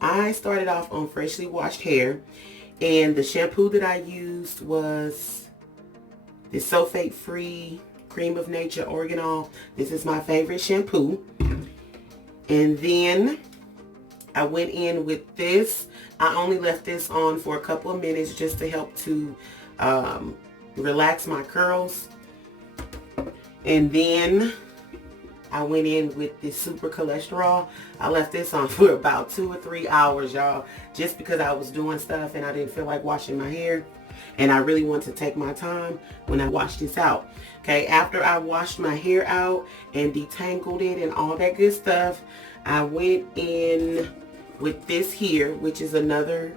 I started off on freshly washed hair, and the shampoo that I used was the sulfate free Cream of Nature Oregonol. This is my favorite shampoo. And then I went in with this. I only left this on for a couple of minutes just to help to relax my curls. And then I went in with this super cholesterol. I left this on for about 2 or 3 hours, y'all, just because I was doing stuff and I didn't feel like washing my hair. And I really want to take my time when I wash this out. Okay, after I washed my hair out and detangled it and all that good stuff, I went in with this here, which is another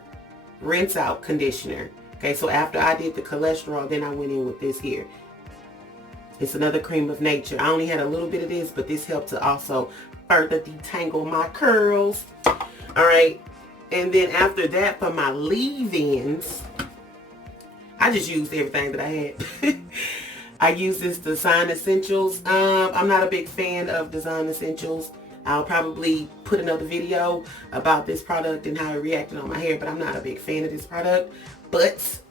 rinse out conditioner. Okay, so after I did the cholesterol, then I went in with this here. It's another Cream of Nature. I only had a little bit of this, but this helped to also further detangle my curls. All right, and then after that, for my leave-ins, I just used everything that I had. I used this Design Essentials. I'm not a big fan of Design Essentials. I'll probably put another video about this product and how it reacted on my hair, but I'm not a big fan of this product. But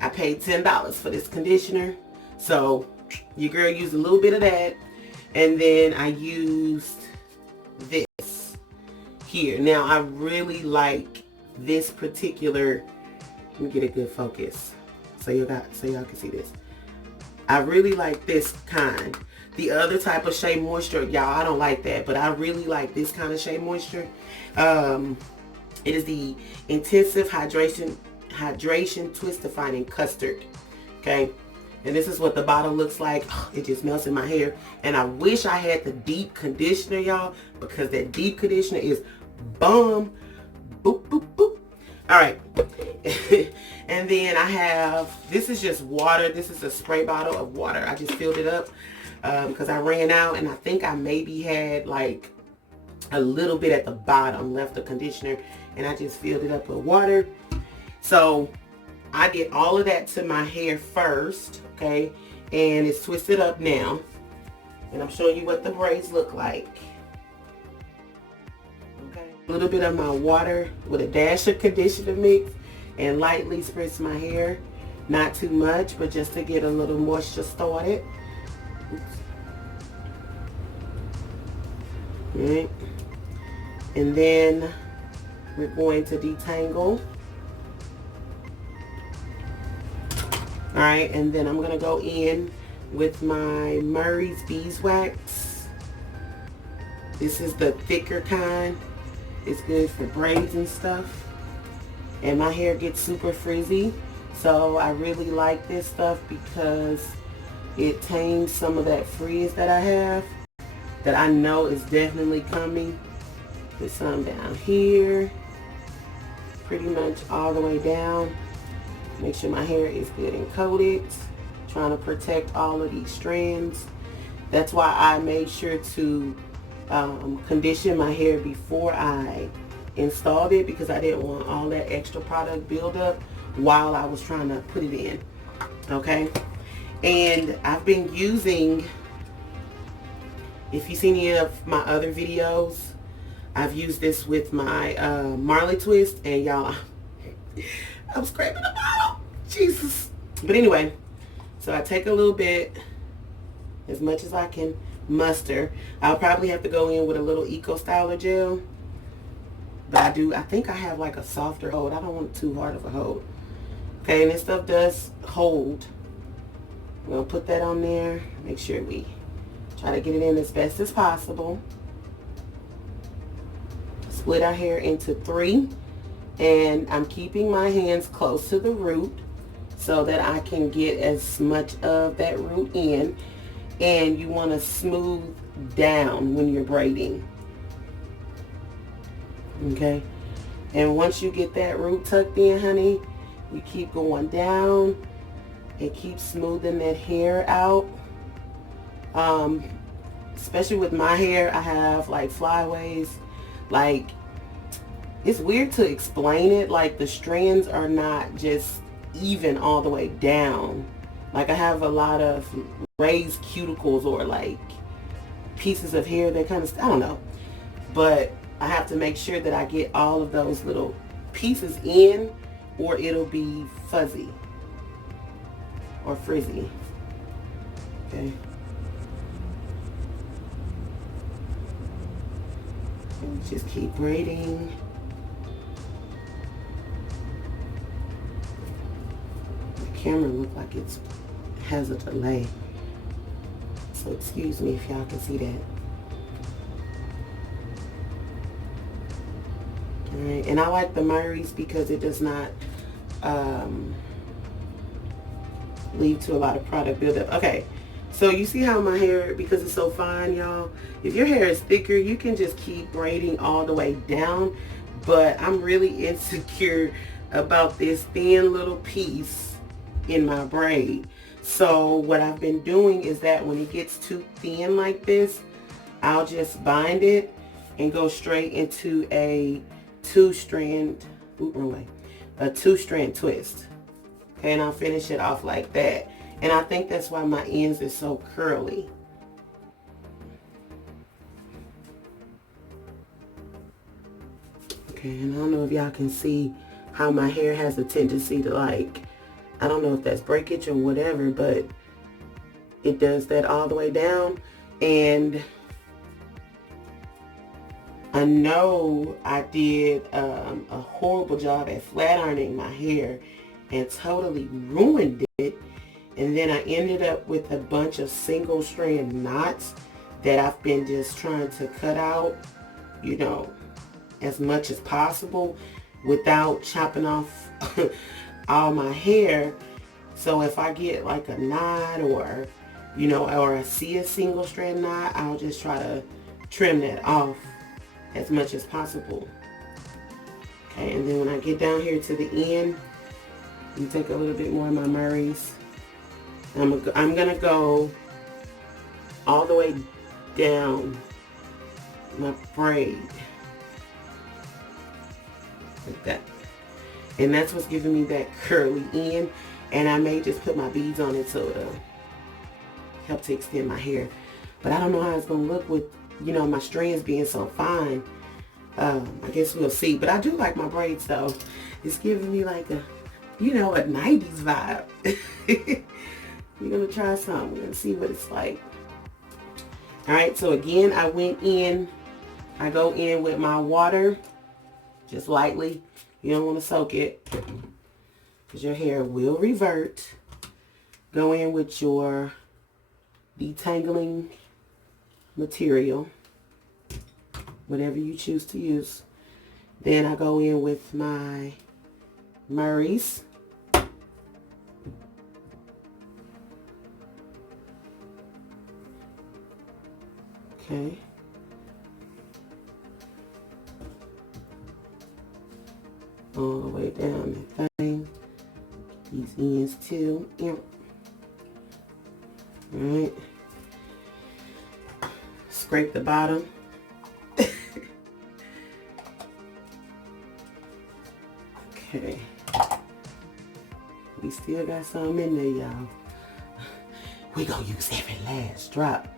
I paid $10 for this conditioner. So your girl used a little bit of that. And then I used this here. Now I really like this particular, let me get a good focus so y'all can see this. I really like this kind. The other type of Shea Moisture, y'all, I don't like that, but I really like this kind of Shea Moisture. It is the Intensive Hydration Twist Defining Custard. Okay, and this is what the bottle looks like. Oh, it just melts in my hair. And I wish I had the deep conditioner, y'all, because that deep conditioner is bomb. Boop, boop, boop. All right. And then I have, this is just water. This is a spray bottle of water. I just filled it up because I ran out, and I think I maybe had like a little bit at the bottom left of conditioner, and I just filled it up with water. So I did all of that to my hair first, okay, and it's twisted up now, and I'm showing you what the braids look like. Okay, a little bit of my water with a dash of conditioner mix and lightly spritz my hair, not too much, but just to get a little moisture started. Oops. All right, and then we're going to detangle. All right, and then I'm going to go in with my Murray's Beeswax. This is the thicker kind. It's good for braids and stuff. And my hair gets super frizzy. So I really like this stuff because it tames some of that frizz that I have, that I know is definitely coming. Put some down here, pretty much all the way down. Make sure my hair is good and coated. Trying to protect all of these strands. That's why I made sure to condition my hair before I installed it, because I didn't want all that extra product buildup while I was trying to put it in. Okay, and I've been using, if you've seen any of my other videos, I've used this with my Marley twist, and y'all, I'm scraping the bottle, Jesus. But anyway, so I take a little bit, as much as I can muster. I'll probably have to go in with a little Eco Styler gel, but I think I have like a softer hold. I don't want too hard of a hold. Okay, and this stuff does hold. I'm gonna put that on there. Make sure we try to get it in as best as possible. Split our hair into 3, and I'm keeping my hands close to the root so that I can get as much of that root in. And you want to smooth down when you're braiding. Okay, and once you get that root tucked in, honey, you keep going down and keep smoothing that hair out. Especially with my hair, I have like flyaways. Like, it's weird to explain it. Like, the strands are not just even all the way down. Like, I have a lot of raised cuticles, or like pieces of hair that kind of, I don't know. But I have to make sure that I get all of those little pieces in, or it'll be fuzzy or frizzy. Okay. And just keep braiding. The camera looks like it has a delay, so excuse me if y'all can see that. Alright, and I like the Murray's because it does not lead to a lot of product buildup. Okay, so you see how my hair, because it's so fine, y'all, if your hair is thicker, you can just keep braiding all the way down, but I'm really insecure about this thin little piece in my braid. So what I've been doing is that when it gets too thin like this, I'll just bind it and go straight into a two-strand twist. Okay, and I'll finish it off like that. And I think that's why my ends are so curly. Okay, and I don't know if y'all can see how my hair has a tendency to, like, I don't know if that's breakage or whatever, but it does that all the way down. And I know I did a horrible job at flat ironing my hair and totally ruined it. And then I ended up with a bunch of single strand knots that I've been just trying to cut out, you know, as much as possible without chopping off all my hair. So if I get like a knot, or, you know, or I see a single strand knot, I'll just try to trim that off as much as possible. Okay, and then when I get down here to the end, you take a little bit more of my Murray's. I'm gonna go all the way down my braid like that, and that's what's giving me that curly end. And I may just put my beads on it so it'll help to extend my hair, but I don't know how it's gonna look with, you know, my strands being so fine. I guess we'll see. But I do like my braids though. It's giving me like a, you know, a 90s vibe. We're gonna try some. We're gonna see what it's like. Alright, so again, I go in with my water just lightly. You don't want to soak it because your hair will revert. Go in with your detangling material, whatever you choose to use. Then I go in with my Murray's. Okay. All the way down that thing. These ends too. Yep. Alright. Scrape the bottom. Okay. We still got some in there, y'all. We gonna use every last drop.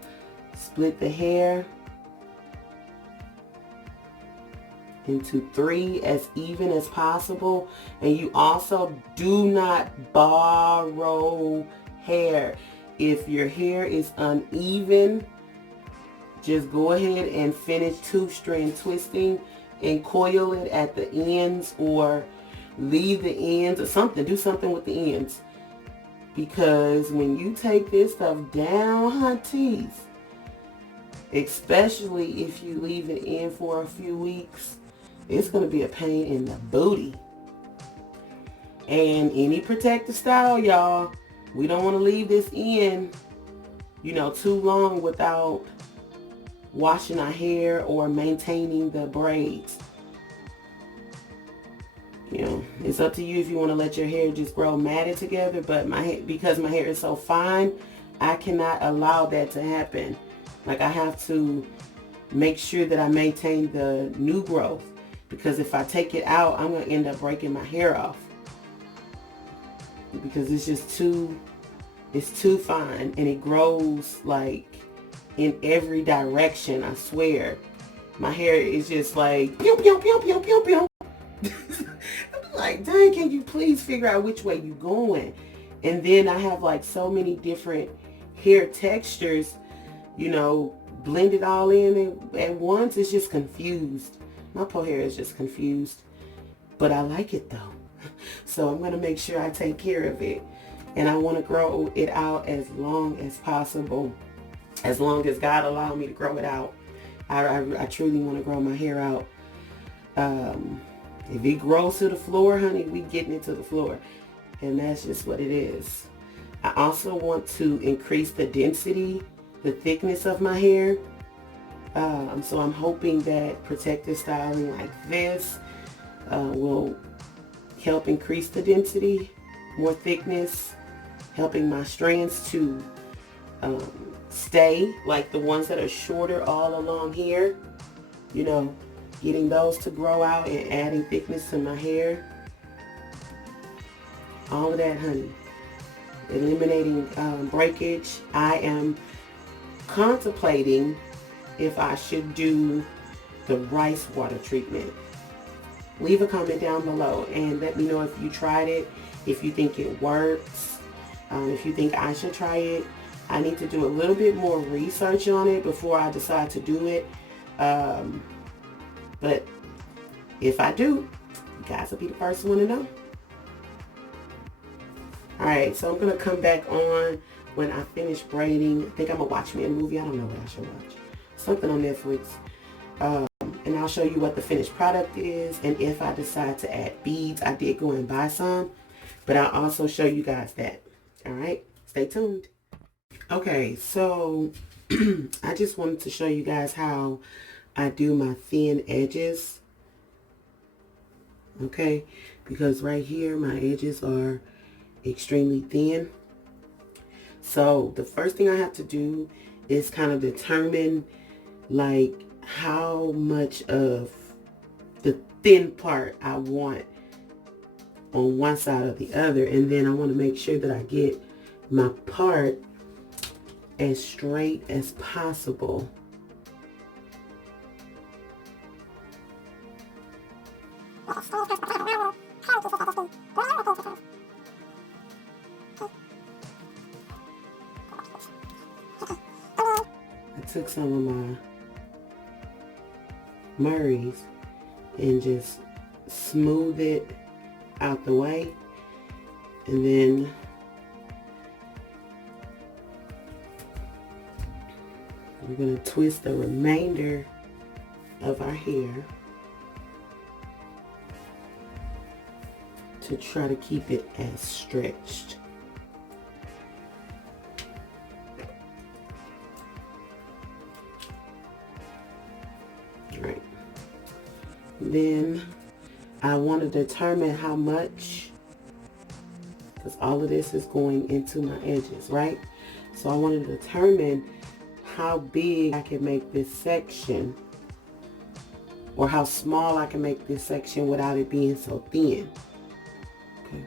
Split the hair into 3 as even as possible. And you also do not borrow hair. If your hair is uneven, just go ahead and finish 2-strand twisting and coil it at the ends, or leave the ends or something. Do something with the ends. Because when you take this stuff down, hunties, especially if you leave it in for a few weeks, it's going to be a pain in the booty. And any protective style, y'all, we don't want to leave this in, you know, too long without washing our hair or maintaining the braids. You know, it's up to you if you want to let your hair just grow matted together, but because my hair is so fine, I cannot allow that to happen. Like, I have to make sure that I maintain the new growth, because if I take it out, I'm going to end up breaking my hair off, because it's just too fine, and it grows like in every direction, I swear. My hair is just like, pew, pew, pew, pew, pew, pew. I'm like, dang, can you please figure out which way you going? And then I have like so many different hair textures, you know, blended all in at once. It's just confused. My poor hair is just confused. But I like it though. So I'm going to make sure I take care of it. And I want to grow it out as long as possible. As long as God allowed me to grow it out. I truly want to grow my hair out. If it grows to the floor, honey, we getting it to the floor. And that's just what it is. I also want to increase the density, the thickness of my hair. So I'm hoping that protective styling like this will help increase the density, more thickness, helping my strands to stay like the ones that are shorter all along here. You know, getting those to grow out and adding thickness to my hair. All of that, honey. Eliminating breakage. I am contemplating if I should do the rice water treatment. Leave a comment down below and let me know if you tried it, if you think it works, if you think I should try it. I need to do a little bit more research on it before I decide to do it. But if I do, you guys will be the first one to know. Alright, so I'm going to come back on when I finish braiding. I think I'm going to watch me a movie. I don't know what I should watch. Something on Netflix. And I'll show you what the finished product is. And if I decide to add beads, I did go and buy some. But I'll also show you guys that. Alright, stay tuned. Okay, so I just wanted to show you guys how I do my thin edges. Okay, because right here my edges are extremely thin. So the first thing I have to do is kind of determine like how much of the thin part I want on one side or the other, and then I want to make sure that I get my part as straight as possible. I took some of my Murray's and just smooth it out the way, and then we're going to twist the remainder of our hair to try to keep it as stretched. Right. Then I want to determine how much, because all of this is going into my edges, right? So I want to determine how big I can make this section, or how small I can make this section without it being so thin. Okay.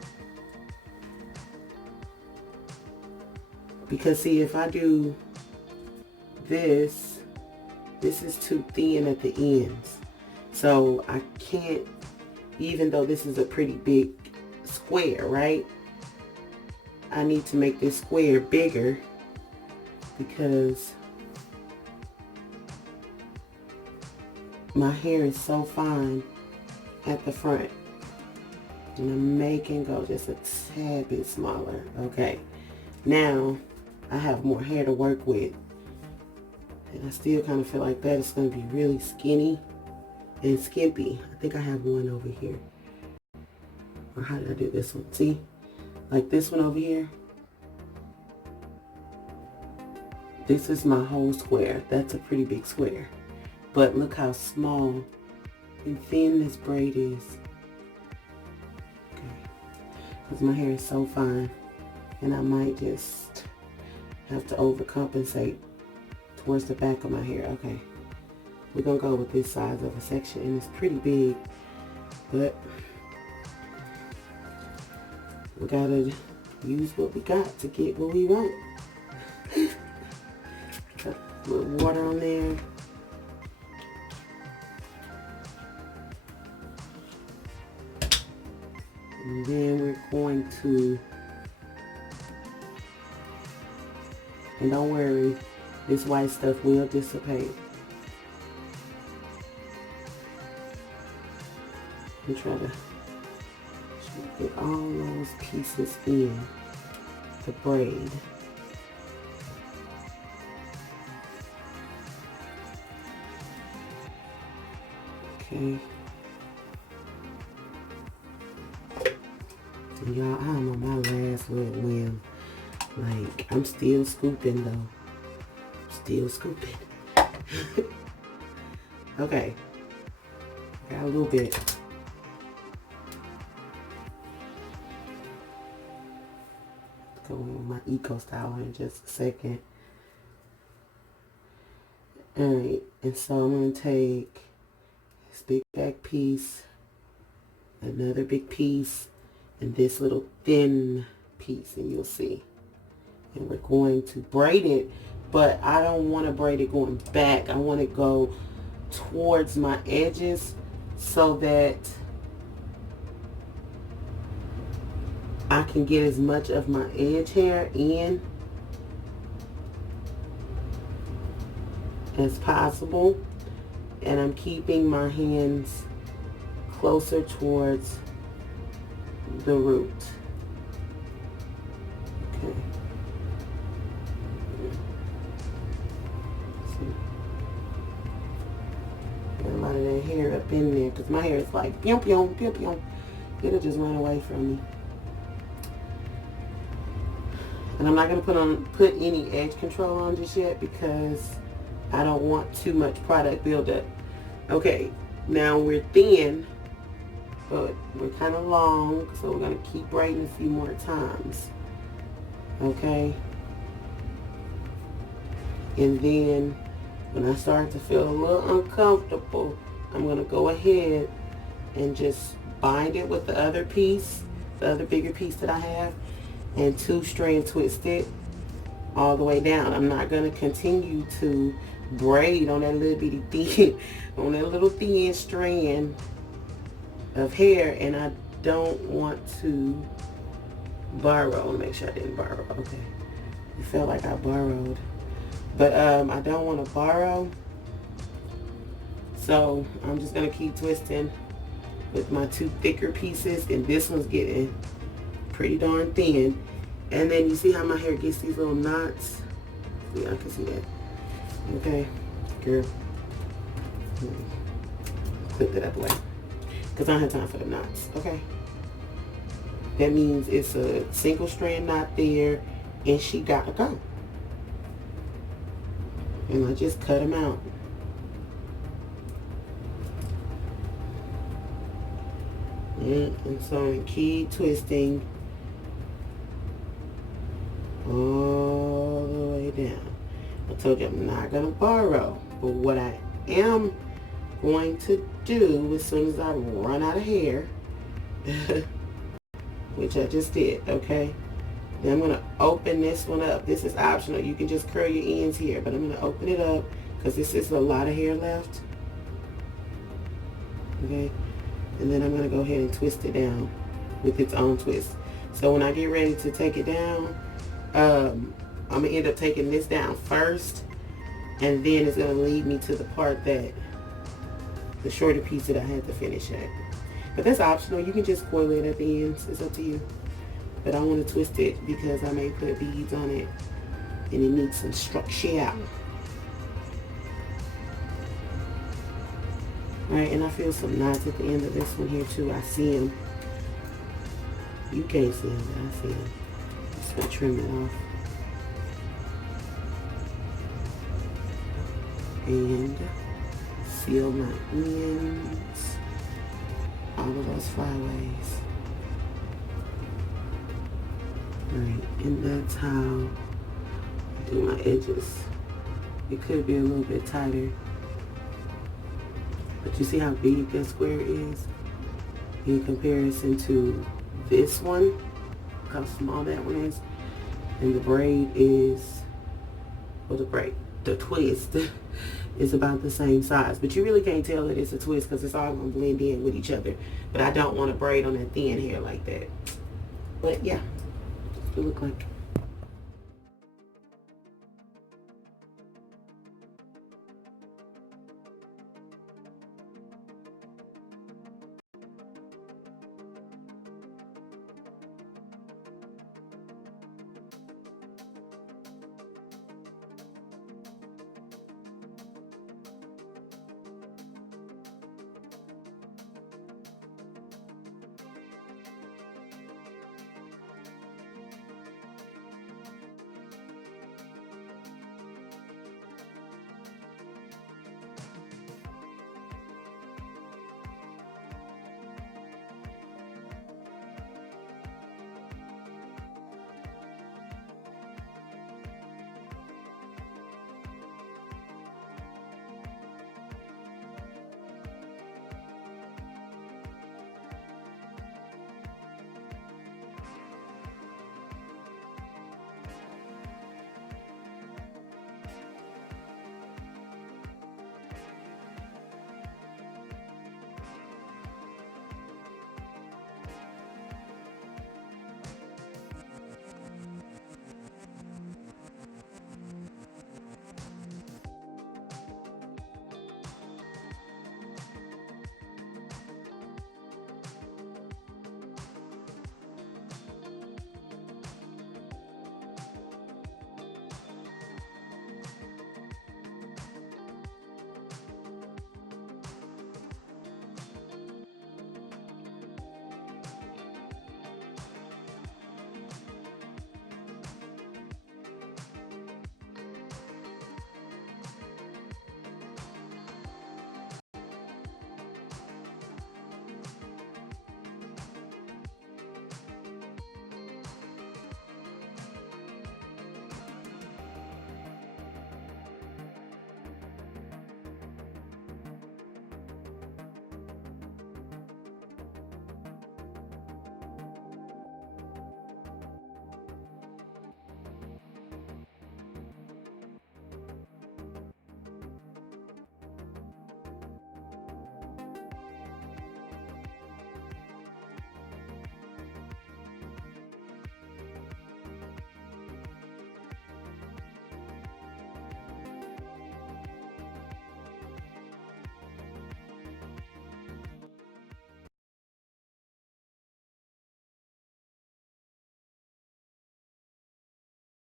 Because see, if I do this, this is too thin at the ends. So I can't, even though this is a pretty big square, right? I need to make this square bigger because my hair is so fine at the front. And I'm making go just a tad bit smaller. Okay. Now I have more hair to work with. And I still kind of feel like that is going to be really skinny and skimpy. I think I have one over here. Or how did I do this one? See? Like this one over here. This is my whole square. That's a pretty big square. But look how small and thin this braid is. Okay. Because my hair is so fine. And I might just have to overcompensate towards the back of my hair. Okay. We're going to go with this size of a section. And it's pretty big. But we got to use what we got to get what we want. Put a little water on there. And then we're going to, and don't worry, this white stuff will dissipate. And try to get all those pieces in the braid. Okay. And y'all, I'm on my last little whim. Like, I'm still scooping though. Still scooping. Okay. Got a little bit. Go in with my eco styler in just a second. Alright, and so I'm going to take this big back piece, another big piece, and this little thin piece, and you'll see. And we're going to braid it, but I don't want to braid it going back. I want to go towards my edges so that I can get as much of my edge hair in as possible, and I'm keeping my hands closer towards the root. Okay. Get a lot of that hair up in there because my hair is like pew pew pew pew. It'll just run away from me. And I'm not going to put any edge control on just yet because I don't want too much product buildup. Okay, now we're thin, but we're kind of long, so we're going to keep braiding a few more times. Okay? And then when I start to feel a little uncomfortable, I'm going to go ahead and just bind it with the other piece, the other bigger piece that I have, and 2-strand twist it all the way down. I'm not going to continue to braid on that little bitty thin, on that little thin strand of hair, and I don't want to borrow. Let me make sure I didn't borrow. Okay, it felt like I borrowed, but I don't want to borrow, so I'm just going to keep twisting with my 2 thicker pieces, and this one's getting pretty darn thin. And then you see how my hair gets these little knots? Yeah, I can see that. Okay, girl. Clip that out the way, because I don't have time for the knots. Okay, that means it's a single strand knot there, and she got to go. And I just cut them out. And so I'm going to keep twisting all the way down. I told you I'm not going to borrow, but what I am going to do as soon as I run out of hair, which I just did, okay? Then I'm going to open this one up. This is optional. You can just curl your ends here, but I'm going to open it up because this is a lot of hair left. Okay? And then I'm going to go ahead and twist it down with its own twist. So when I get ready to take it down, I'm going to end up taking this down first, and then it's going to lead me to the part that, the shorter piece that I had to finish at. But that's optional. You can just coil it at the ends. It's up to you. But I want to twist it because I may put beads on it, and it needs some structure. Alright, and I feel some knots at the end of this one here too. I see them. You can't see them, but I see them. Just gonna trim it off. And seal my ends. All of those flyaways. Alright, and that's how I do my edges. It could be a little bit tighter. But you see how big that square is in comparison to this one, how small that one is. And the braid is, well, the twist is about the same size. But you really can't tell that it's a twist because it's all going to blend in with each other. But I don't want to braid on that thin hair like that. But yeah, it look like